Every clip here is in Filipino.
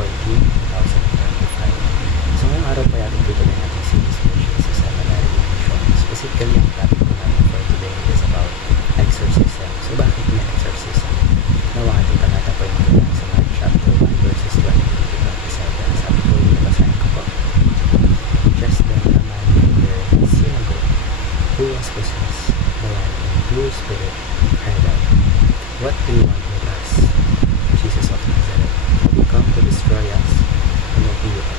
14, 2025. So ngayong araw po ay ating tutuloy natin series for Jesus sa Revelation. Specifically, ang topic ko natin for today is about exorcism. So bakit may exorcism? Nawa ating talata po yung magandang sa Mark chapter 1 verses 20 to 27. Sabi po yung nabasahin ko po. Just then a man in their synagogue who was possessed by an impure spirit cried out, "What do you want with us, Jesus of Nazareth? Have you come to destroy us? I know who you are,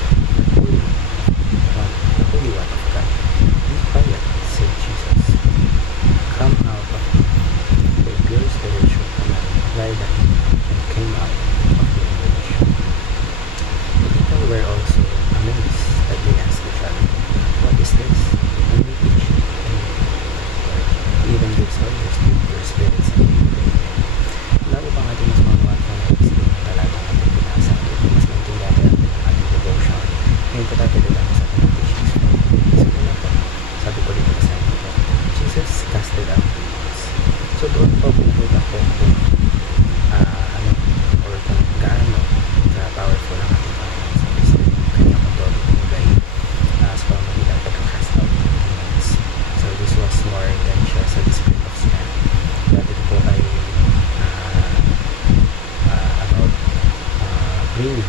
the Holy One of God." "Be quiet," said Jesus. "Come out of him." The impure spirit shook the man violently and came out of the individual. The people were also amazed that they asked each other, "What is this? And we teach you anything? Or even gives orders to impure spirits and they obey him." Bago pa ating mas manuwag na naisip ng talatang ating binasa, mas maintindihan natin ang ating devotion. Ngayon po tayo lang sa ating teachings po. So una po, sabi ko dito sa atin po, Jesus casted out demons. So doon po pinakita ko kung or kung gaano ka-powerful ang ating Panginoon sa Kristo yung kanyang authority binigay sa pamamagitan ng pagka-cast out ng demons. So this was more than just a display of strength. But ito po ay about bringing